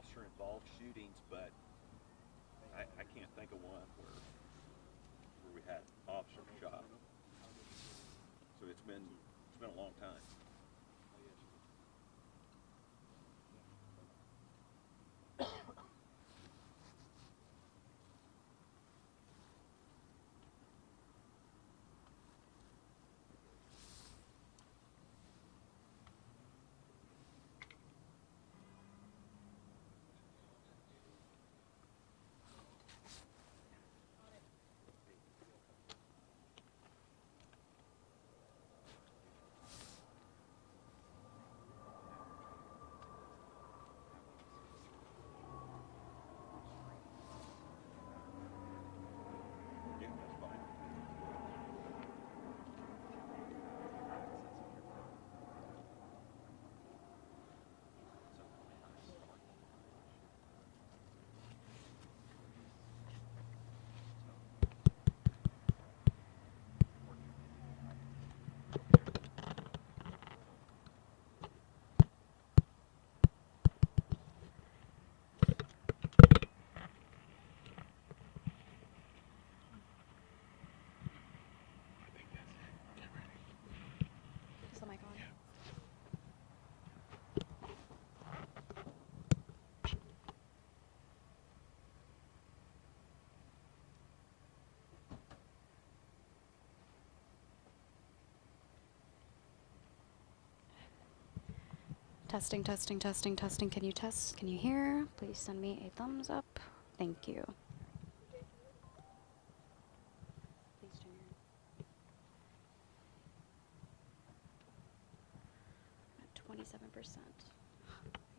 officer-involved shootings, but I can't think of one where we had officer shot. So it's been a long time. Yeah, that's fine. Is the mic on? Testing, testing, testing, testing. Can you test? Can you hear? Please send me a thumbs up. Thank you. Please turn your at 27%.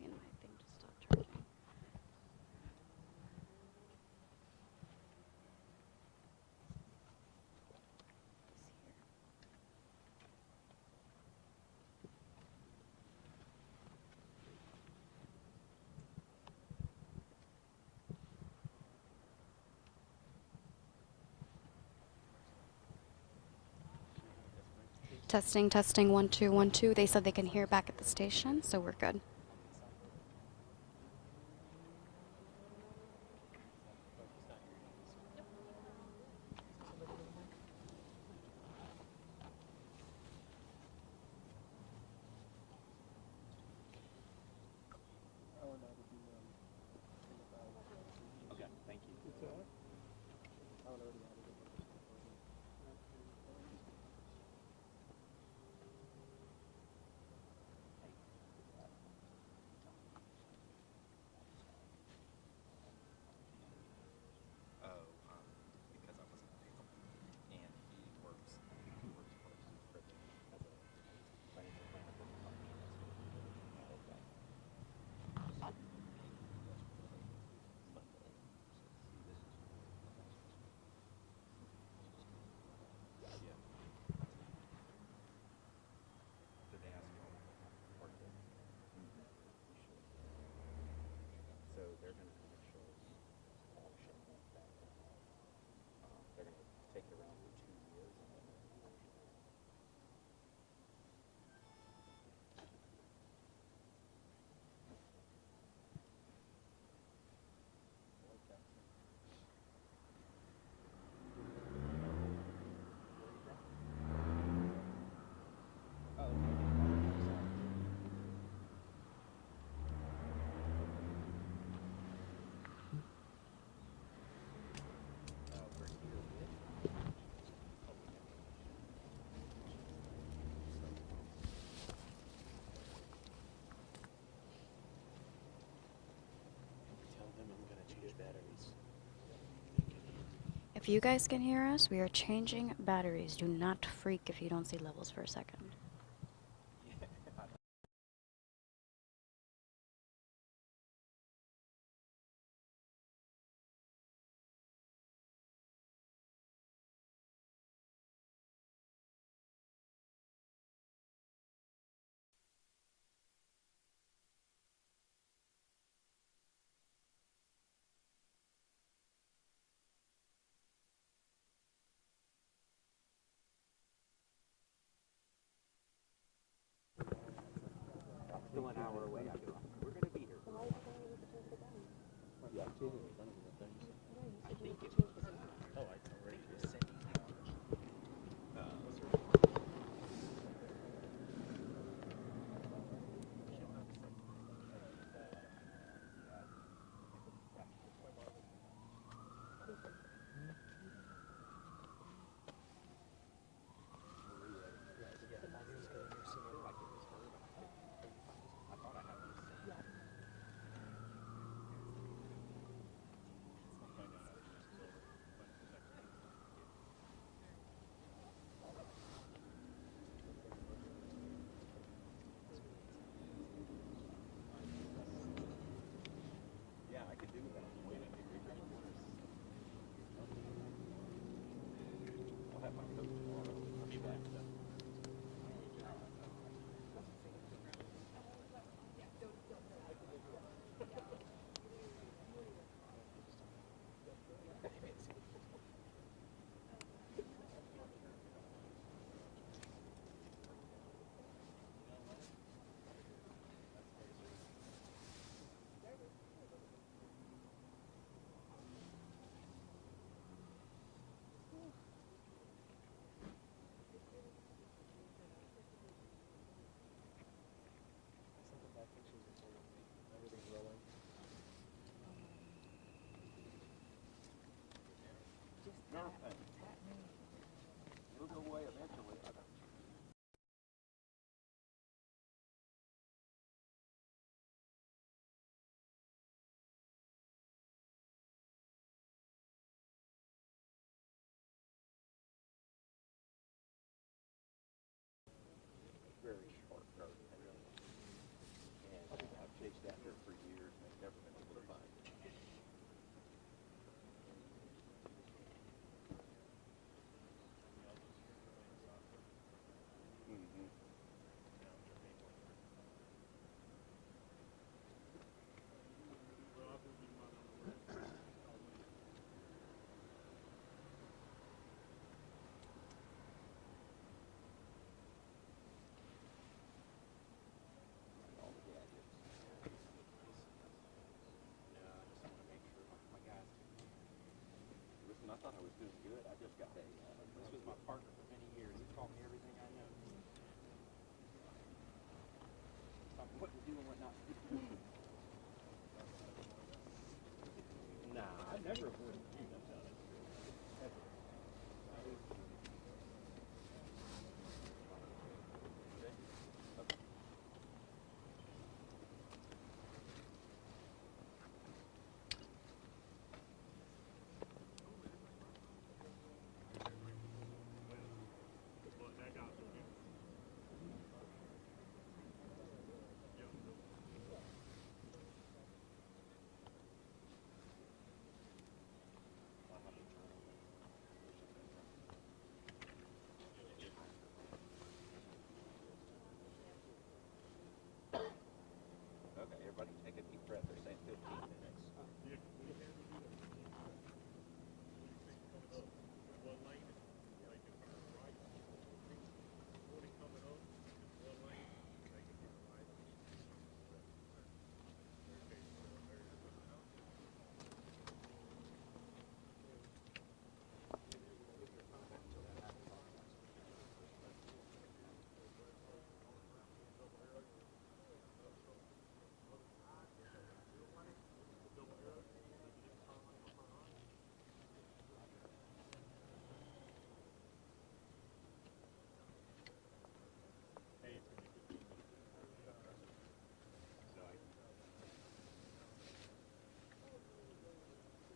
And my thing just stopped charging. Testing, testing, 1 2 1 2. They said they can hear back at the station, so we're good. Okay, thank you. If you guys can hear us, we are changing batteries. Do not freak if you don't see levels for a second. nerve pain. It'll go away eventually. Very short nerve pain. And I've chased after it for years and I've never been able to find it. Mm-hmm. All the gadgets. Listen, I thought I was doing good. I just got a. This was my partner for many years. He taught me everything I know. Taught me what to do and what not to do. Nah, I never avoided you. Ever. Okay, everybody take a deep breath. They're saying 15 minutes.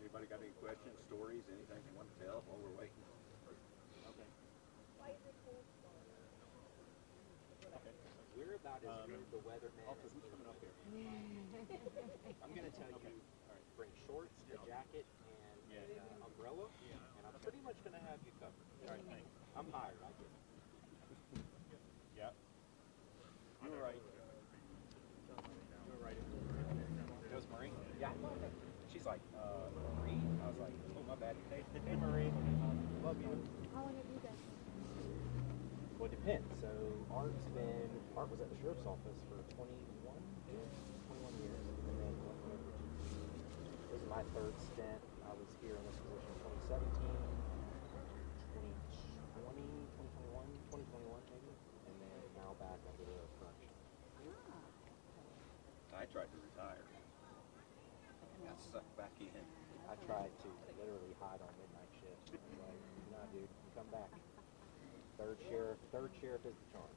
Anybody got any questions, stories, anything you want to tell while we're waiting? Okay. We're about as good the weatherman as Who's coming up here? I'm going to tell you, bring shorts, a jacket, and an umbrella, and I'm pretty much going to have you covered. All right, thanks. I'm hired, I get it. Yeah. You were right. You were right. Goes Marie? Yeah, I thought that. She's like, Marie? I was like, oh, my bad. Hey, Marie. Love you. How long have you been? Well, it depends. So Art was at the sheriff's office for 21 years, and then went over to, this is my third stint. I was here in this position 2017, 2021 maybe, and then now back under the current. Ah. I tried to retire. Got sucked back in. I tried to literally hide on midnight shifts. I was like, nah, dude, you come back. Third sheriff is the charm.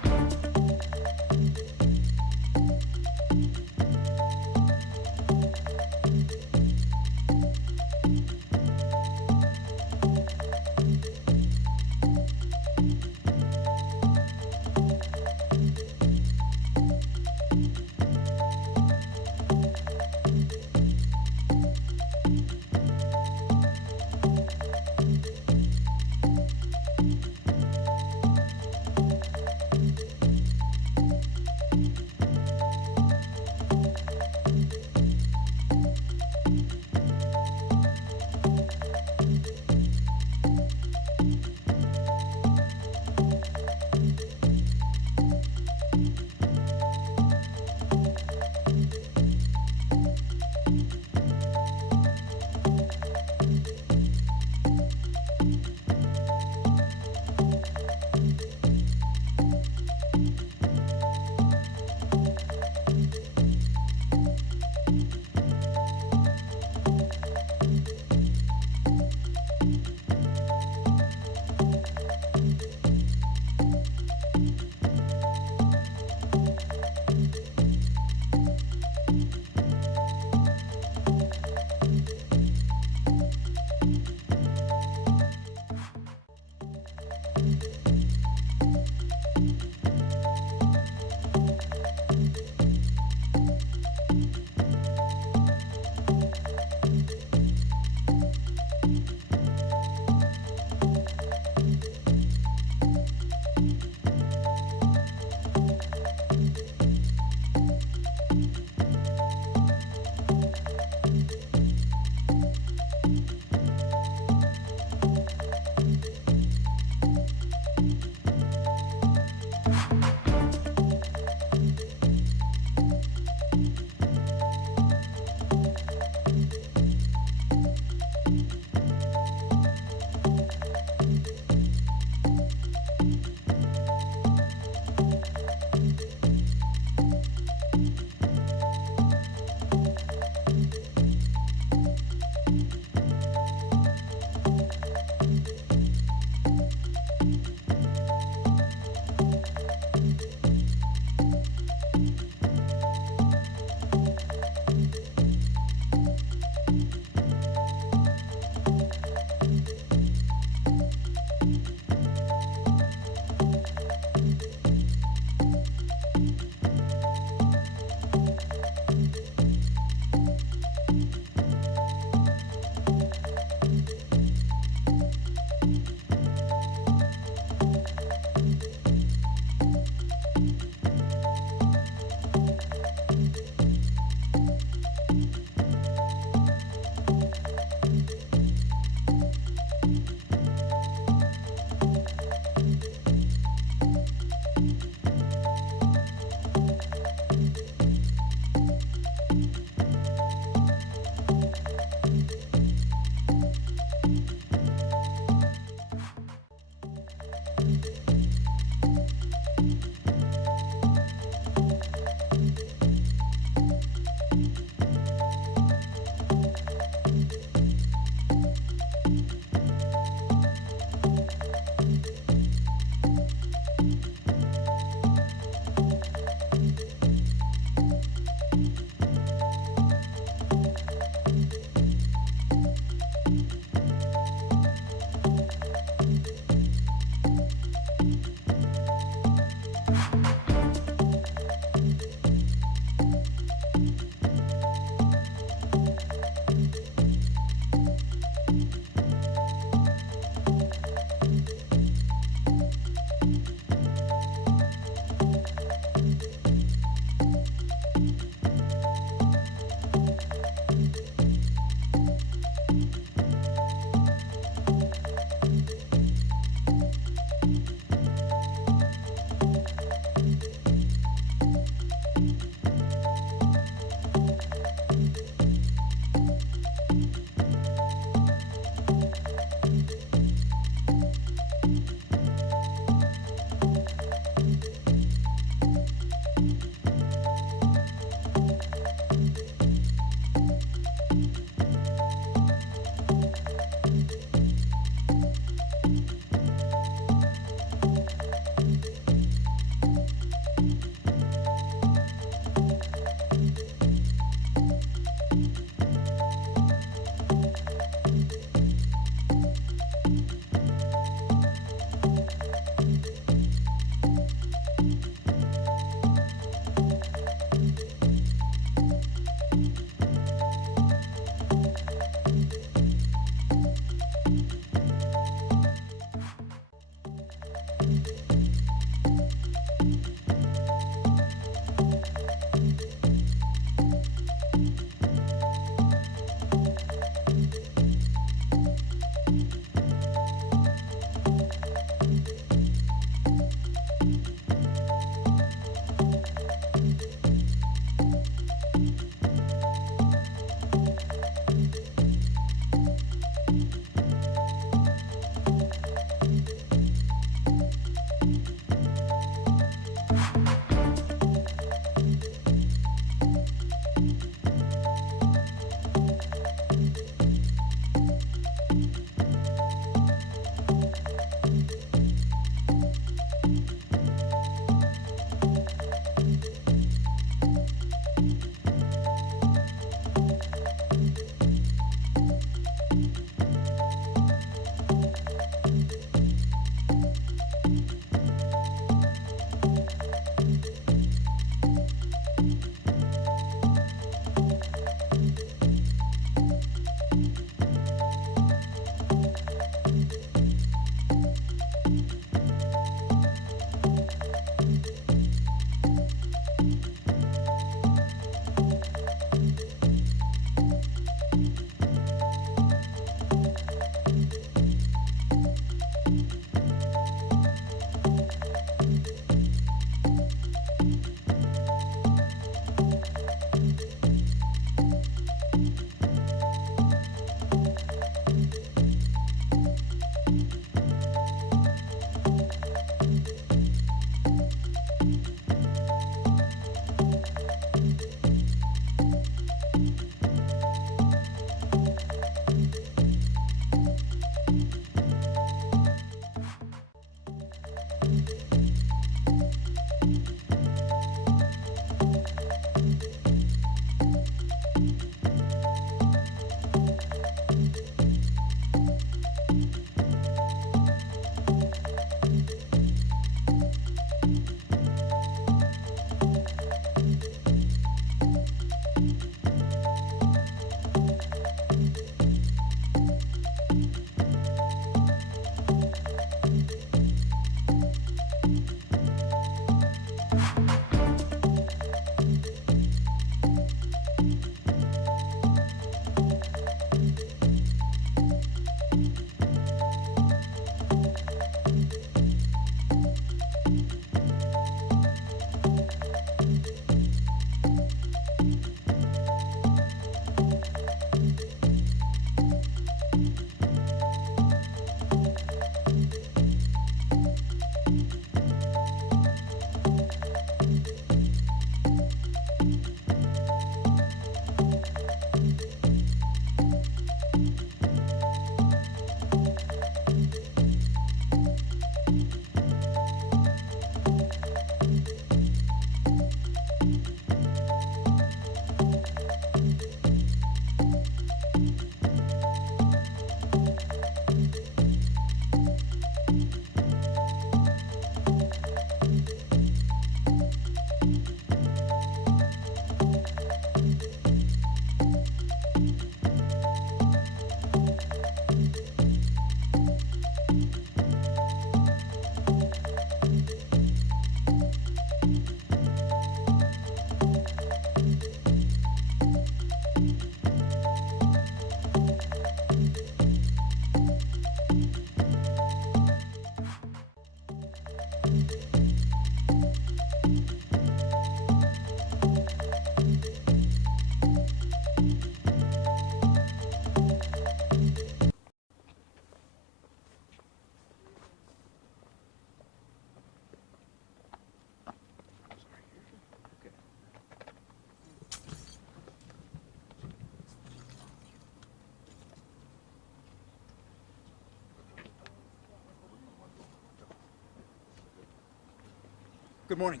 Good morning.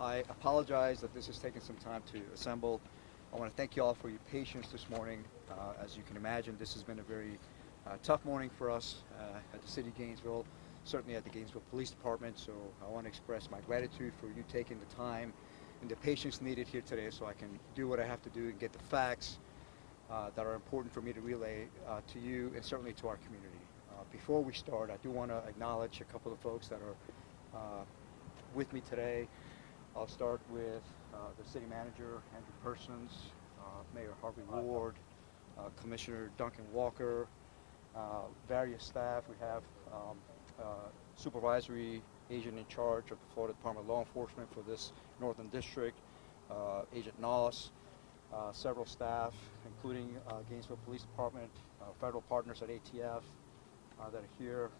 I apologize that this has taken some time to assemble. I want to thank you all for your patience this morning. As you can imagine, this has been a very tough morning for us at the City of Gainesville, certainly at the Gainesville Police Department. So I want to express my gratitude for you taking the time and the patience needed here today so I can do what I have to do and get the facts that are important for me to relay to you and certainly to our community. Before we start, I do want to acknowledge a couple of folks that are with me today. I'll start with the City Manager, Andrew Persons, Mayor Harvey Ward, Commissioner Duncan Walker, various staff. We have Supervisory Agent in charge of the Florida Department of Law Enforcement for this Northern District, Agent Noss, several staff, including Gainesville Police Department, federal partners at ATF that are here.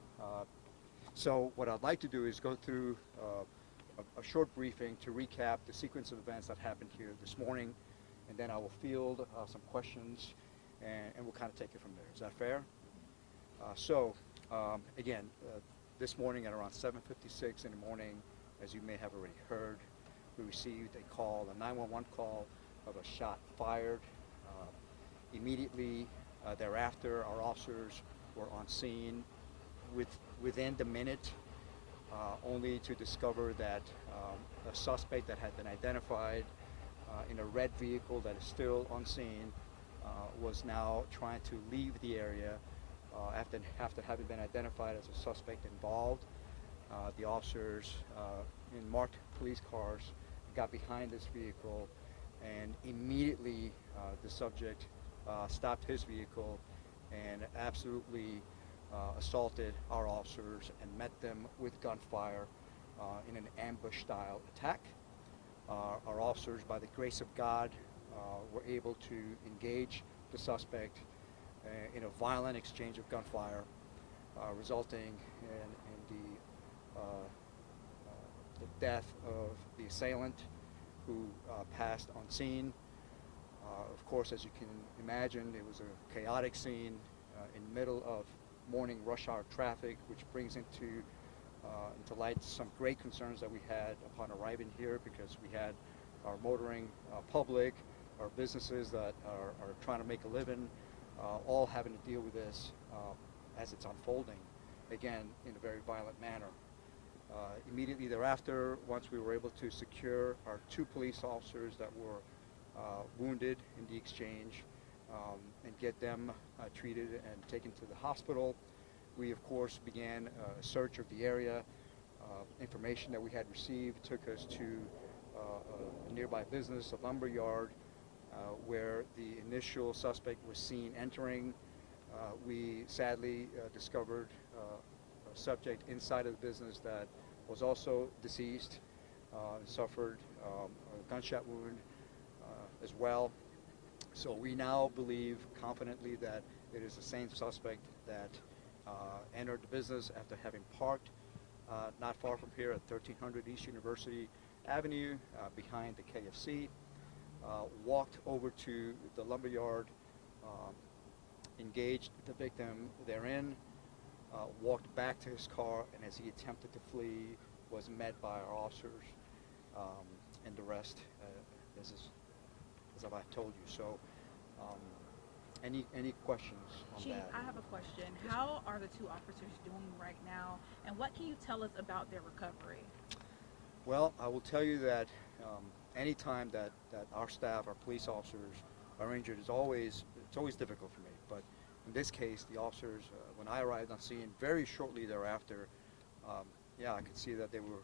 So what I'd like to do is go through a short briefing to recap the sequence of events that happened here this morning, and then I will field some questions, and we'll kind of take it from there. Is that fair? Again, this morning at around 7:56 in the morning, as you may have already heard, we received a call, a 911 call of a shot fired. Immediately thereafter, our officers were on scene within the minute, only to discover that a suspect that had been identified in a red vehicle that is still on scene was now trying to leave the area after having been identified as a suspect involved. The officers in marked police cars got behind this vehicle, and immediately the subject stopped his vehicle and absolutely assaulted our officers and met them with gunfire in an ambush-style attack. Our officers, by the grace of God, were able to engage the suspect in a violent exchange of gunfire, resulting in the death of the assailant, who passed on scene. Of course, as you can imagine, it was a chaotic scene in the middle of morning rush hour traffic, which brings into light some great concerns that we had upon arriving here, because we had our motoring public, our businesses that are trying to make a living, all having to deal with this as it's unfolding, again, in a very violent manner. Immediately thereafter, once we were able to secure our 2 police officers that were wounded in the exchange and get them treated and taken to the hospital, we of course began a search of the area. Information that we had received took us to a nearby business, a lumber yard, where the initial suspect was seen entering. We sadly discovered a subject inside of the business that was also deceased, suffered a gunshot wound as well. So we now believe confidently that it is the same suspect that entered the business after having parked not far from here at 1300 East University Avenue behind the KFC, walked over to the lumberyard, engaged the victim therein, walked back to his car, and as he attempted to flee, was met by our officers, and the rest as I've told you. So any questions on Chief, that? I have a question. How are the 2 officers doing right now, and what can you tell us about their recovery? Well, I will tell you that any time that our staff, our police officers, are injured, it's always difficult for me. But in this case, the officers, when I arrived on scene, very shortly thereafter, I could see that they were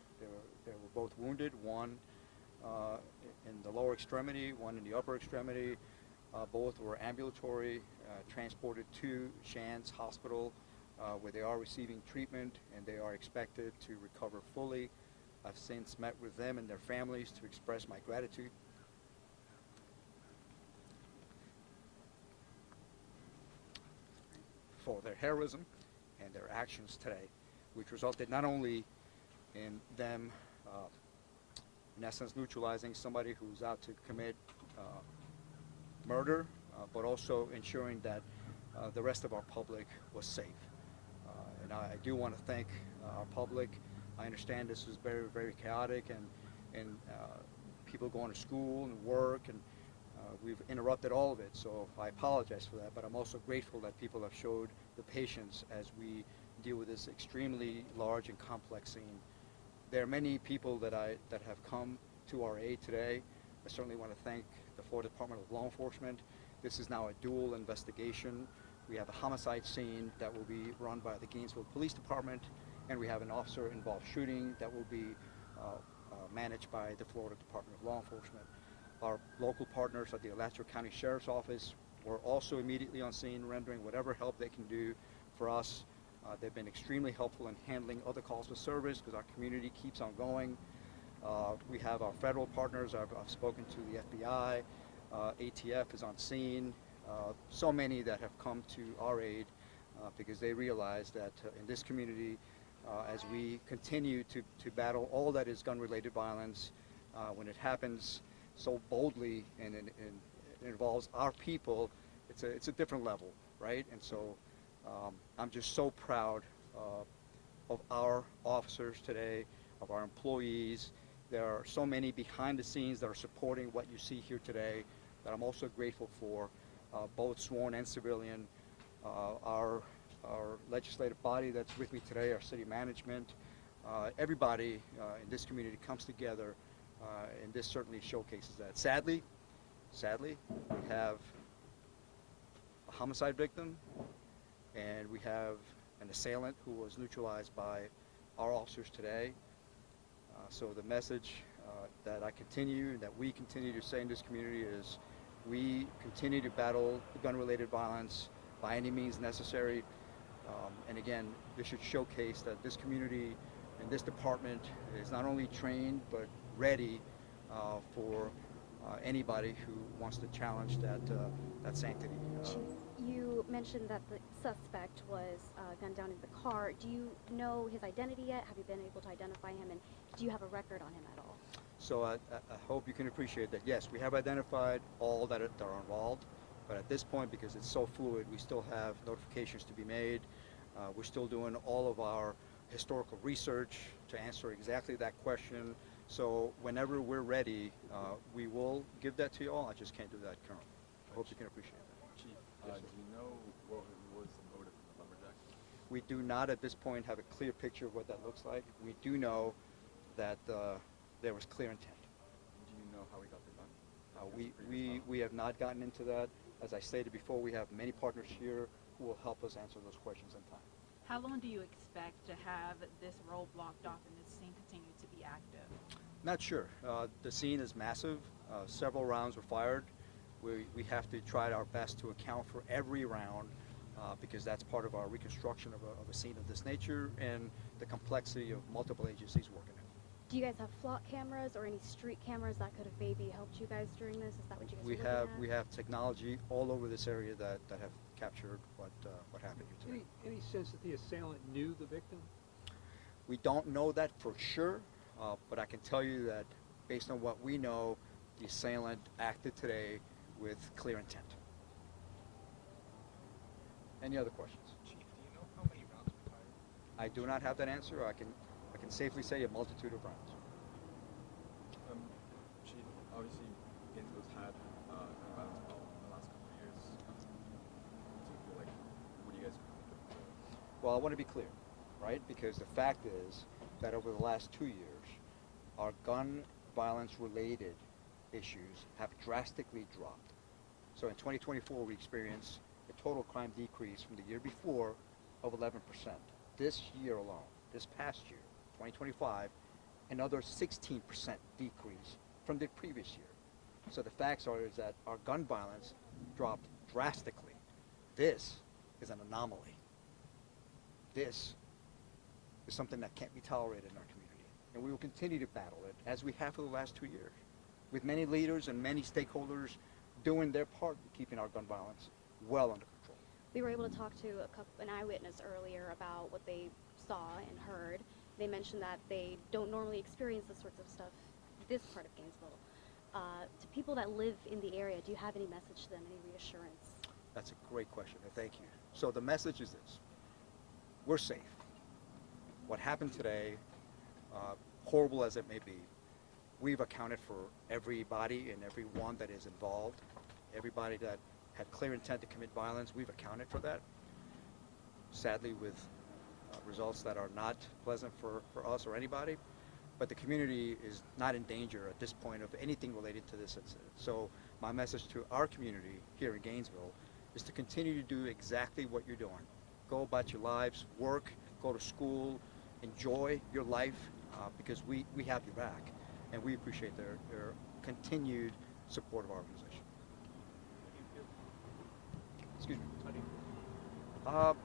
both wounded. One in the lower extremity, one in the upper extremity. Both were ambulatory, transported to Shands Hospital, where they are receiving treatment, and they are expected to recover fully. I've since met with them and their families to express my gratitude. For their heroism and their actions today, which resulted not only in them, in essence, neutralizing somebody who's out to commit murder, but also ensuring that the rest of our public was safe. And I do want to thank our public I understand this is very, very chaotic, and people going to school and work, and we've interrupted all of it, so I apologize for that, but I'm also grateful that people have showed the patience as we deal with this extremely large and complex scene. There are many people that have come to our aid today. I certainly want to thank the Florida Department of Law Enforcement. This is now a dual investigation. We have a homicide scene that will be run by the Gainesville Police Department, and we have an officer-involved shooting that will be managed by the Florida Department of Law Enforcement. Our local partners at the Alachua County Sheriff's Office were also immediately on scene, rendering whatever help they can do for us. They've been extremely helpful in handling other calls for service because our community keeps on going. We have our federal partners. I've spoken to the FBI. ATF is on scene. So many that have come to our aid because they realize that in this community, as we continue to battle all that is gun-related violence, when it happens so boldly and it involves our people, it's a different level, right? And so I'm just so proud of our officers today, of our employees. There are so many behind the scenes that are supporting what you see here today that I'm also grateful for, both sworn and civilian. Our legislative body that's with me today, our city management, everybody in this community comes together, and this certainly showcases that. Sadly, we have a homicide victim, and we have an assailant who was neutralized by our officers today. So the message that we continue to say in this community is we continue to battle gun-related violence by any means necessary. And again, this should showcase that this community and this department is not only trained but ready for anybody who wants to challenge that sanctity. Chief, you mentioned that the suspect was gunned down in the car. Do you know his identity yet? Have you been able to identify him, and do you have a record on him at all? So I hope you can appreciate that. Yes, we have identified all that are involved, but at this point, because it's so fluid, we still have notifications to be made. We're still doing all of our historical research to answer exactly that question. So whenever we're ready, we will give that to you all. I just can't do that currently. I hope you can appreciate that. Chief, Yes, do you know what was the motive of the lumberjack? We do not at this point have a clear picture of what that looks like. We do know that there was clear intent. Do you know how he got the gun? We have not gotten into that. As I stated before, we have many partners here who will help us answer those questions in time. How long do you expect to have this road blocked off and this scene continue to be active? Not sure. The scene is massive. Several rounds were fired. We have to try our best to account for every round because that's part of our reconstruction of a scene of this nature and the complexity of multiple agencies working in. Do you guys have flock cameras or any street cameras that could have maybe helped you guys during this? Is that what you guys were looking at? We have technology all over this area that have captured what happened here today. Any sense that the assailant knew the victim? We don't know that for sure, but I can tell you that based on what we know, the assailant acted today with clear intent. Any other questions? Chief, do you know how many rounds were fired? I do not have that answer. I can safely say a multitude of rounds. Chief, obviously Gainesville's had gun violence problem in the last couple of years. So I feel like, what do you guys think? Well, I want to be clear, right? Because the fact is that over the last 2 years, our gun violence related issues have drastically dropped. So in 2024, we experienced a total crime decrease from the year before of 11%. This year alone, this past year, 2025, another 16% decrease from the previous year. So the facts are is that our gun violence dropped drastically. This is an anomaly. This is something that can't be tolerated in our community. And we will continue to battle it as we have for the last 2 years, with many leaders and many stakeholders doing their part in keeping our gun violence well under control. We were able to talk to an eyewitness earlier about what they saw and heard. They mentioned that they don't normally experience this sorts of stuff this part of Gainesville. To people that live in the area, do you have any message to them, any reassurance? That's a great question, and thank you. So the message is this: we're safe. What happened today horrible as it may be, we've accounted for everybody and everyone that is involved. Everybody that had clear intent to commit violence, we've accounted for that. Sadly, with results that are not pleasant for us or anybody, but the community is not in danger at this point of anything related to this incident. So my message to our community here in Gainesville is to continue to do exactly what you're doing. Go about your lives, work, go to school, enjoy your life, because we have your back, and we appreciate their continued support of our organization. Excuse me. How do you feel?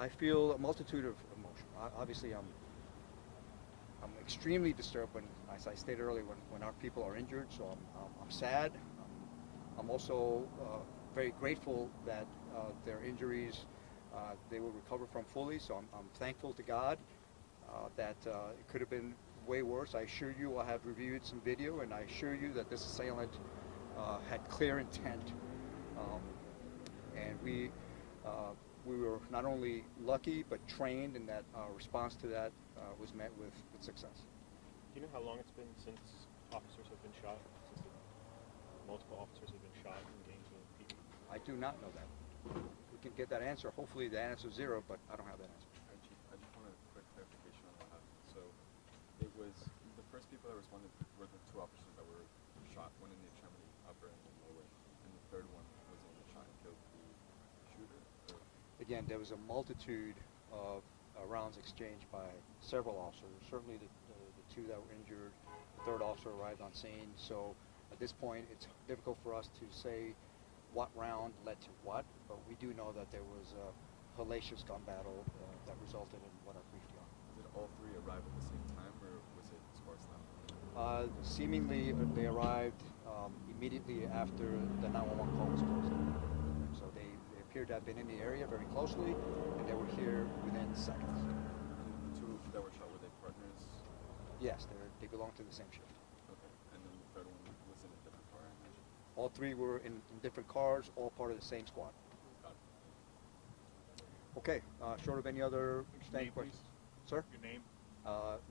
I feel a multitude of emotion. Obviously, I'm extremely disturbed when, as I stated earlier, when our people are injured. So I'm sad. I'm also very grateful that their injuries they will recover from fully. So I'm thankful to God that it could have been way worse. I assure you, I have reviewed some video, and I assure you that this assailant had clear intent, and we were not only lucky but trained, and that our response to that was met with success. Do you know how long it's been since officers have been shot? Since multiple officers have been shot in Gainesville PD? I do not know that. We can get that answer. Hopefully the answer is 0, but I don't have that answer. Chief, I just want a quick clarification on what happened. So it was the first people that responded were the 2 officers that were shot, one in the extremity, upper and lower, and the third one was the one that shot and killed the shooter? Or? Again, there was a multitude of rounds exchanged by several officers. Certainly the 2 that were injured, the 3rd officer arrived on scene. So at this point, it's difficult for us to say what round led to what, but we do know that there was a hellacious gun battle that resulted in what I briefed you on. Did all 3 arrive at the same time, or was it sparse now? Seemingly, they arrived immediately after the 911 call was closed. So they appeared to have been in the area very closely, and they were here within seconds. And the 2 that were shot, were they partners? Yes, they belong to the same shift. Okay. And then the third one was in a different car, I imagine? All 3 were in different cars, all part of the same squad. Got it. Okay, short of any other Name, questions. please. Sir? Your name?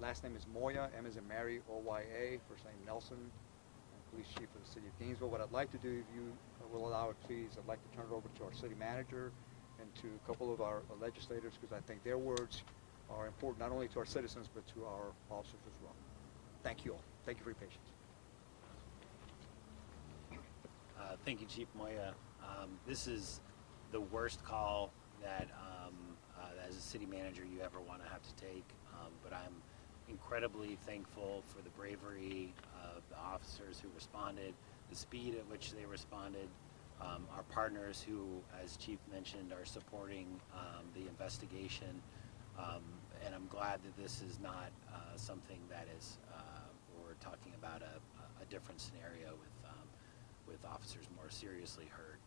Last name is Moya, M as in Mary, O-Y-A, first name Nelson, and Police Chief of the City of Gainesville. What I'd like to do, if you will allow it, please, I'd like to turn it over to our city manager and to a couple of our legislators, because I think their words are important not only to our citizens, but to our officers as well. Thank you all. Thank you for your patience. Thank you, Chief Moya. This is the worst call that, as a city manager, you ever want to have to take. But I'm incredibly thankful for the bravery of the officers who responded, the speed at which they responded, our partners who, as Chief mentioned, are supporting the investigation. And I'm glad that this is not something that is, we're talking about a different scenario with officers more seriously hurt.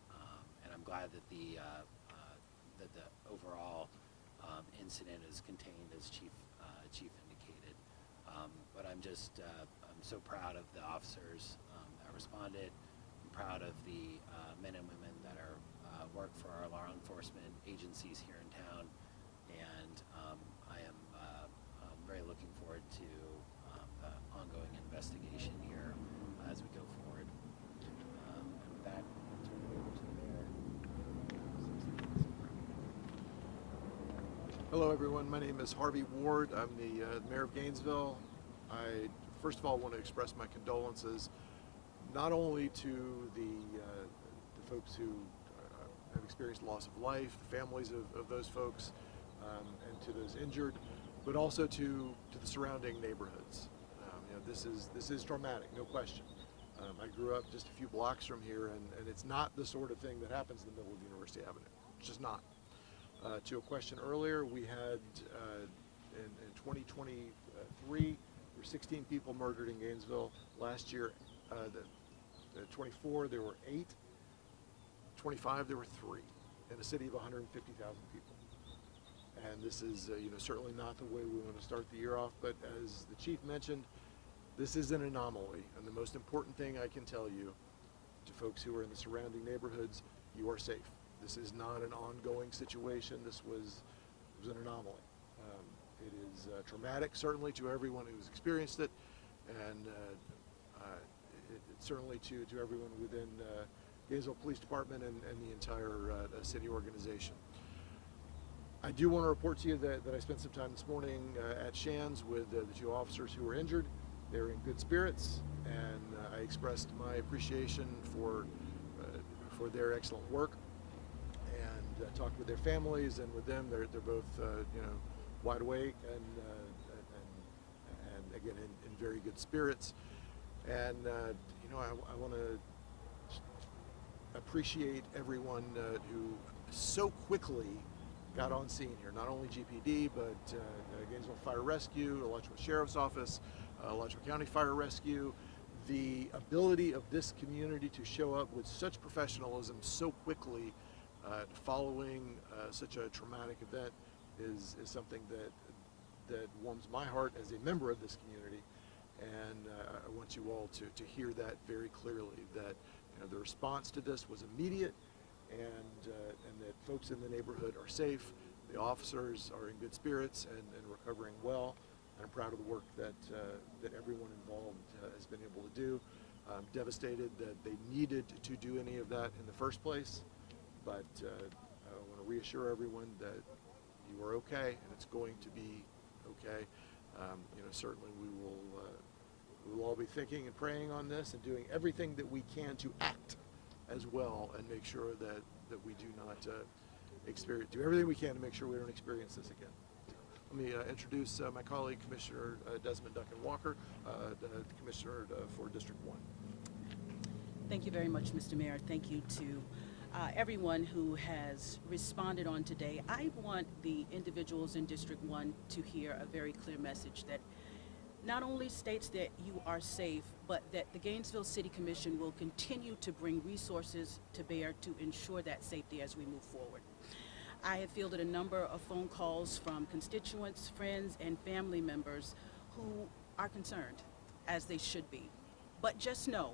And I'm glad that the overall incident is contained, as Chief indicated. But I'm so proud of the officers that responded. I'm proud of the men and women that are work for our law enforcement agencies here in town, and I am very looking forward to the ongoing investigation here as we go forward. And with that, I'll turn it over to the mayor. Hello, everyone. My name is Harvey Ward. I'm the mayor of Gainesville. I first of all want to express my condolences not only to the folks who have experienced loss of life, the families of those folks, and to those injured, but also to the surrounding neighborhoods. This is traumatic, no question. I grew up just a few blocks from here, and it's not the sort of thing that happens in the middle of University Avenue. It's just not. To a question earlier, we had in 2023, there were 16 people murdered in Gainesville. Last year, the 24, there were 8. 25, there were 3 in a city of 150,000 people. And this is certainly not the way we want to start the year off, but as the chief mentioned, this is an anomaly. And the most important thing I can tell you to folks who are in the surrounding neighborhoods, you are safe. This is not an ongoing situation. This was an anomaly. It is traumatic, certainly, to everyone who's experienced it, and certainly to everyone within Gainesville Police Department and the entire city organization. I do want to report to you that I spent some time this morning at Shands with the two officers who were injured. They were in good spirits, and I expressed my appreciation for their excellent work, and talked with their families, and with them, they're both wide awake and again in very good spirits. And I want to appreciate everyone who so quickly got on scene here. Not only GPD, but Gainesville Fire Rescue, Alachua Sheriff's Office, Alachua County Fire Rescue. The ability of this community to show up with such professionalism so quickly following such a traumatic event is something that warms my heart as a member of this community. And I want you all to hear that very clearly, that the response to this was immediate, and that folks in the neighborhood are safe, the officers are in good spirits and recovering well. And I'm proud of the work that everyone involved has been able to do. I'm devastated that they needed to do any of that in the first place, but I want to reassure everyone that you are okay, and it's going to be okay. Certainly we will all be thinking and praying on this and doing everything that we can to act as well, and make sure that we do not do everything we can to make sure we don't experience this again. Let me introduce my colleague, Commissioner Desmond Duncan Walker, the Commissioner for District 1. Thank you very much, Mr. Mayor. Thank you to everyone who has responded on today. I want the individuals in District 1 to hear a very clear message that not only states that you are safe, but that the Gainesville City Commission will continue to bring resources to bear to ensure that safety as we move forward. I have fielded a number of phone calls from constituents, friends, and family members who are concerned, as they should be. But just know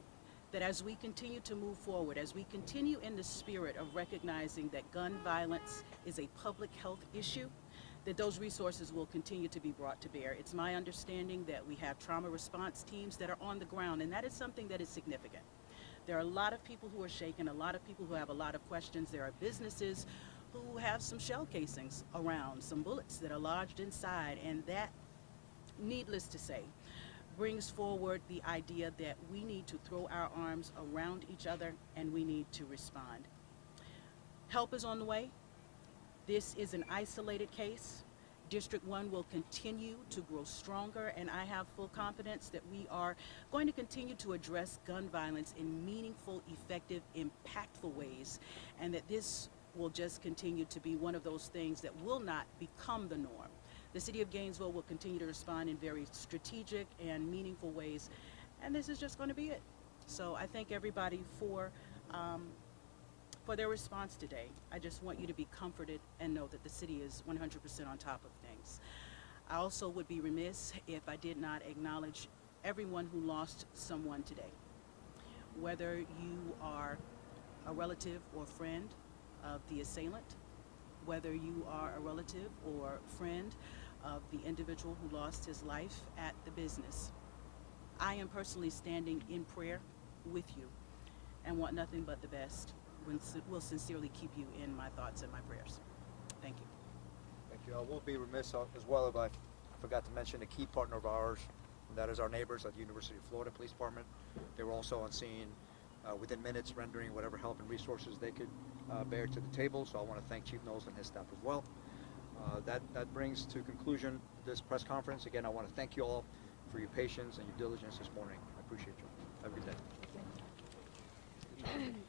that as we continue to move forward, as we continue in the spirit of recognizing that gun violence is a public health issue, that those resources will continue to be brought to bear. It's my understanding that we have trauma response teams that are on the ground, and that is something that is significant. There are a lot of people who are shaken, a lot of people who have a lot of questions. There are businesses who have some shell casings around, some bullets that are lodged inside, and that, needless to say, brings forward the idea that we need to throw our arms around each other and we need to respond. Help is on the way. This is an isolated case. District 1 will continue to grow stronger, and I have full confidence that we are going to continue to address gun violence in meaningful, effective, impactful ways, and that this will just continue to be one of those things that will not become the norm. The City of Gainesville will continue to respond in very strategic and meaningful ways, and this is just going to be it. So I thank everybody for their response today. I just want you to be comforted and know that the city is 100% on top of things. I also would be remiss if I did not acknowledge everyone who lost someone today. Whether you are a relative or friend of the assailant, whether you are a relative or friend of the individual who lost his life at the business, I am personally standing in prayer with you and want nothing but the best. Will sincerely keep you in my thoughts and my prayers. Thank you. Thank you. I will be remiss as well if I forgot to mention a key partner of ours, and that is our neighbors at the University of Florida Police Department. They were also on scene within minutes, rendering whatever help and resources they could bear to the table. So I want to thank Chief Knowles and his staff as well. That brings to conclusion this press conference. Again, I want to thank you all for your patience and your diligence this morning. I appreciate you. Have a good day.